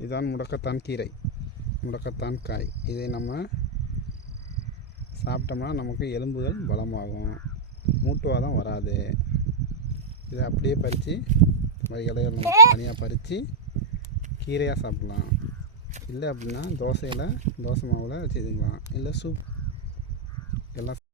இதுதான் முடக்கத்தான் கீரை, முடக்கத்தான் காய். இதை நம்ம சாப்பிட்டோம்னா நமக்கு எலும்புகள் பலமாகும், மூட்டுவாதம் வராது. இதை அப்படியே பறித்து இலையை நம்ம தனியாக பறித்து கீரையாக சாப்பிட்லாம். இல்லை அப்படின்னா தோசை மாவில் வச்சு இதுங்கலாம், இல்லை சூப் எல்லாம்